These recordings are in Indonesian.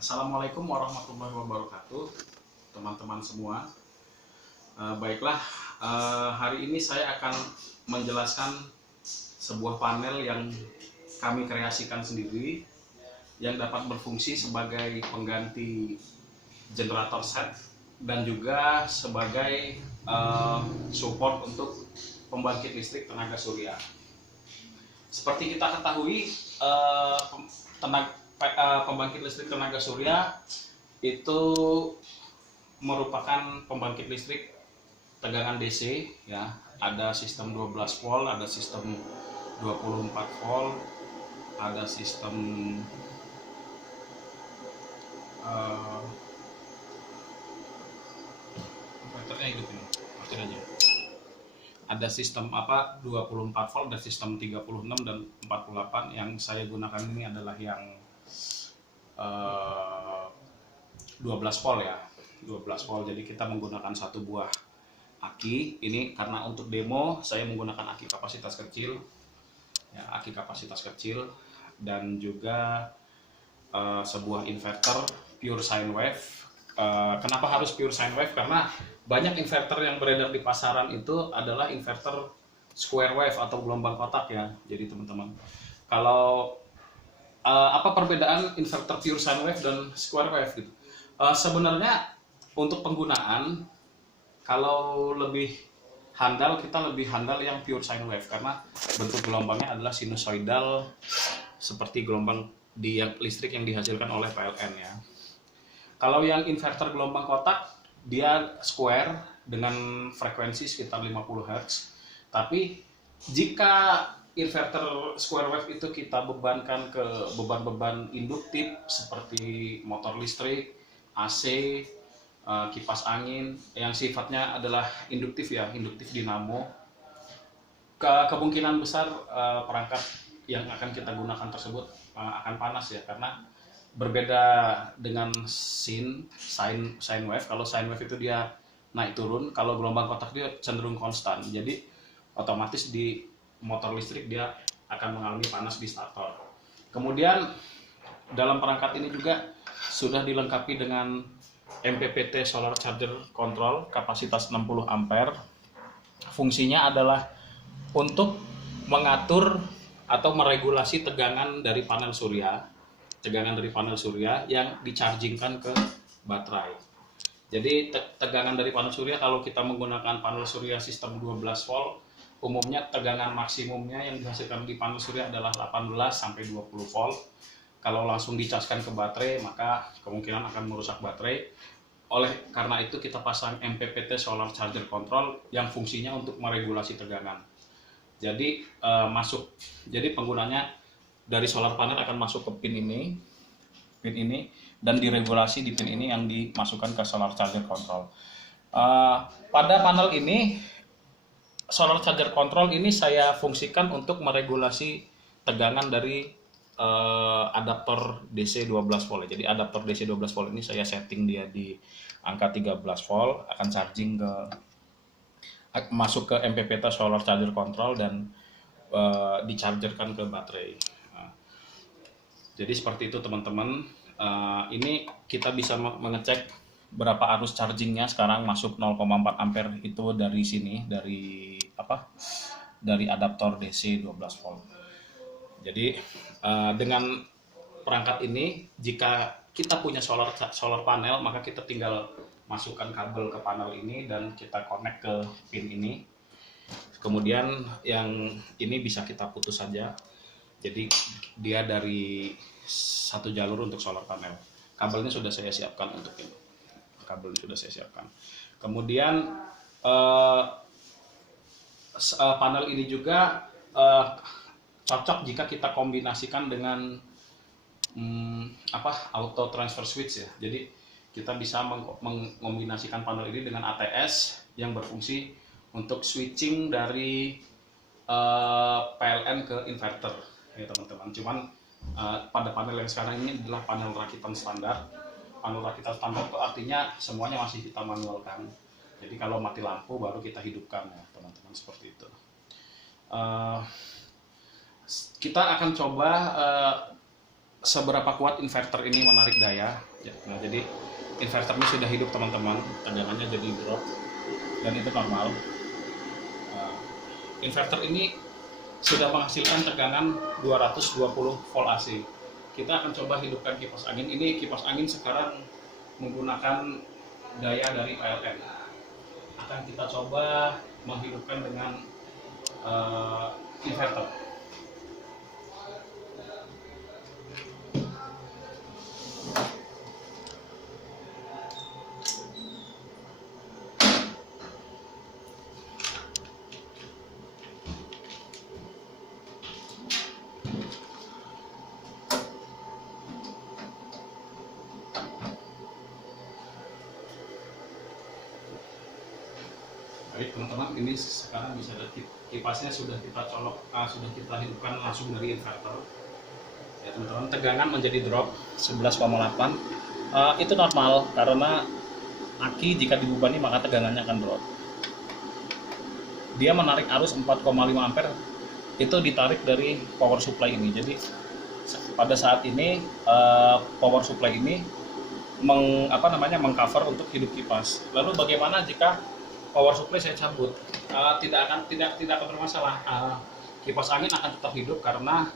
Assalamualaikum warahmatullahi wabarakatuh, teman-teman semua. Baiklah, hari ini saya akan menjelaskan sebuah panel yang kami kreasikan sendiri yang dapat berfungsi sebagai pengganti generator set dan juga sebagai support untuk pembangkit listrik tenaga surya. Seperti kita ketahui, pembangkit listrik tenaga surya itu merupakan pembangkit listrik tegangan DC, ya. Ada sistem 12 volt, ada sistem 24 volt, ada sistem inverternya hidup ini, matiin aja. Ada sistem 24 volt dan sistem 36 dan 48. Yang saya gunakan ini adalah yang 12 volt ya, 12 volt. Jadi kita menggunakan satu buah aki. Ini karena untuk demo saya menggunakan aki kapasitas kecil, ya, aki kapasitas kecil, dan juga sebuah inverter pure sine wave. Kenapa harus pure sine wave? Karena banyak inverter yang beredar di pasaran itu adalah inverter square wave atau gelombang kotak, ya. Jadi teman-teman, kalau apa perbedaan inverter pure sine wave dan square wave gitu? Sebenarnya untuk penggunaan, kalau lebih handal, kita lebih handal yang pure sine wave karena bentuk gelombangnya adalah sinusoidal seperti gelombang di listrik yang dihasilkan oleh PLN, ya. Kalau yang inverter gelombang kotak, dia square dengan frekuensi sekitar 50 Hz. Tapi jika inverter square wave itu kita bebankan ke beban-beban induktif seperti motor listrik, AC, kipas angin yang sifatnya adalah induktif, ya, induktif dinamo, kemungkinan besar perangkat yang akan kita gunakan tersebut akan panas, ya, karena berbeda dengan sine wave. Kalau sine wave itu dia naik turun, kalau gelombang kotak dia cenderung konstan. Jadi otomatis di motor listrik dia akan mengalami panas di starter. Kemudian dalam perangkat ini juga sudah dilengkapi dengan MPPT Solar Charger Control kapasitas 60 ampere. Fungsinya adalah untuk mengatur atau meregulasi tegangan dari panel surya yang dichargingkan ke baterai. Jadi tegangan dari panel surya, kalau kita menggunakan panel surya sistem 12 volt, umumnya tegangan maksimumnya yang dihasilkan di panel surya adalah 18 sampai 20 volt. Kalau langsung dicaskan ke baterai, maka kemungkinan akan merusak baterai. Oleh karena itu kita pasang MPPT Solar Charger Control yang fungsinya untuk meregulasi tegangan. Jadi jadi penggunanya dari solar panel akan masuk ke pin ini, dan diregulasi di pin ini yang dimasukkan ke solar charger control. Pada panel ini, solar charger control ini saya fungsikan untuk meregulasi tegangan dari adaptor DC 12 volt. Jadi adaptor DC 12 volt ini saya setting dia di angka 13 volt, akan charging masuk ke MPPT Solar Charger Control dan dichargerkan ke baterai. Jadi seperti itu teman-teman. Ini kita bisa mengecek berapa arus chargingnya sekarang masuk 0,4 ampere itu dari sini, dari adaptor DC 12 volt. Jadi dengan perangkat ini, jika kita punya solar panel, maka kita tinggal masukkan kabel ke panel ini dan kita connect ke pin ini. Kemudian yang ini bisa kita putus saja. Jadi dia dari satu jalur untuk solar panel. Kabelnya sudah saya siapkan untuk ini. Kemudian panel ini juga cocok jika kita kombinasikan dengan auto transfer switch, ya. Jadi kita bisa mengombinasikan panel ini dengan ATS yang berfungsi untuk switching dari PLN ke inverter, ya teman-teman. Cuman pada panel yang sekarang ini adalah panel rakitan standar. Panel rakitan standar itu artinya semuanya masih kita manualkan. Jadi kalau mati lampu baru kita hidupkan, ya teman-teman, seperti itu. Kita akan coba seberapa kuat inverter ini menarik daya. Nah, jadi inverter ini sudah hidup teman-teman, tegangannya jadi drop dan itu normal. Inverter ini sudah menghasilkan tegangan 220 volt AC. Kita akan coba hidupkan kipas angin ini. Kipas angin sekarang menggunakan daya dari PLN. Akan kita coba menghidupkan dengan inverter. Baik teman-teman, ini sekarang bisa lihat kipasnya sudah kita colok, sudah kita hidupkan langsung dari inverter. Ya teman-teman, tegangan menjadi drop 11,8. Itu normal karena aki jika dibebani maka tegangannya akan drop. Dia menarik arus 4,5 ampere, itu ditarik dari power supply ini. Jadi pada saat ini power supply ini mengcover untuk hidup kipas. Lalu bagaimana jika power supply saya cabut? Tidak akan bermasalah. Kipas angin akan tetap hidup karena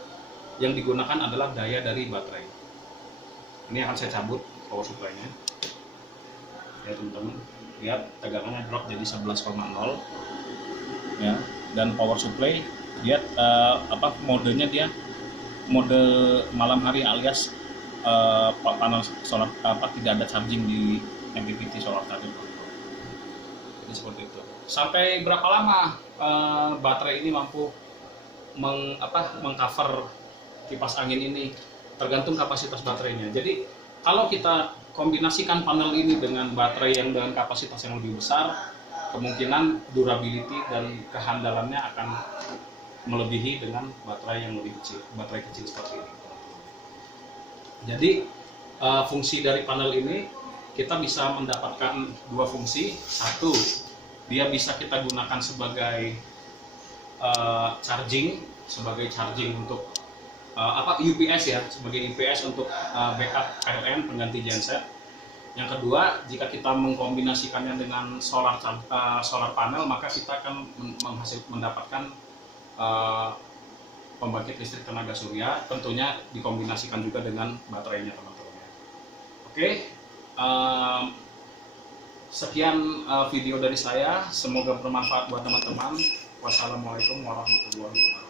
yang digunakan adalah daya dari baterai. Ini akan saya cabut power supply-nya. Ya teman-teman, lihat tegangannya drop jadi 11,0. Ya, dan power supply lihat modenya dia mode malam hari alias panel solar tidak ada charging di MPPT solar tadi. Seperti itu. Sampai berapa lama baterai ini mampu mengcover kipas angin ini? Tergantung kapasitas baterainya. Jadi kalau kita kombinasikan panel ini dengan baterai yang dengan kapasitas yang lebih besar, kemungkinan durability dan kehandalannya akan melebihi dengan baterai yang lebih kecil, baterai kecil seperti ini. Jadi fungsi dari panel ini kita bisa mendapatkan dua fungsi. Satu, dia bisa kita gunakan sebagai charging untuk UPS ya, sebagai UPS untuk backup PLN pengganti genset. Yang kedua, jika kita mengkombinasikannya dengan solar panel, maka kita akan mendapatkan pembangkit listrik tenaga surya, tentunya dikombinasikan juga dengan baterainya teman-teman. Oke. Sekian video dari saya, semoga bermanfaat buat teman-teman. Wassalamualaikum warahmatullahi wabarakatuh.